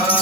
Lord.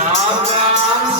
Baba.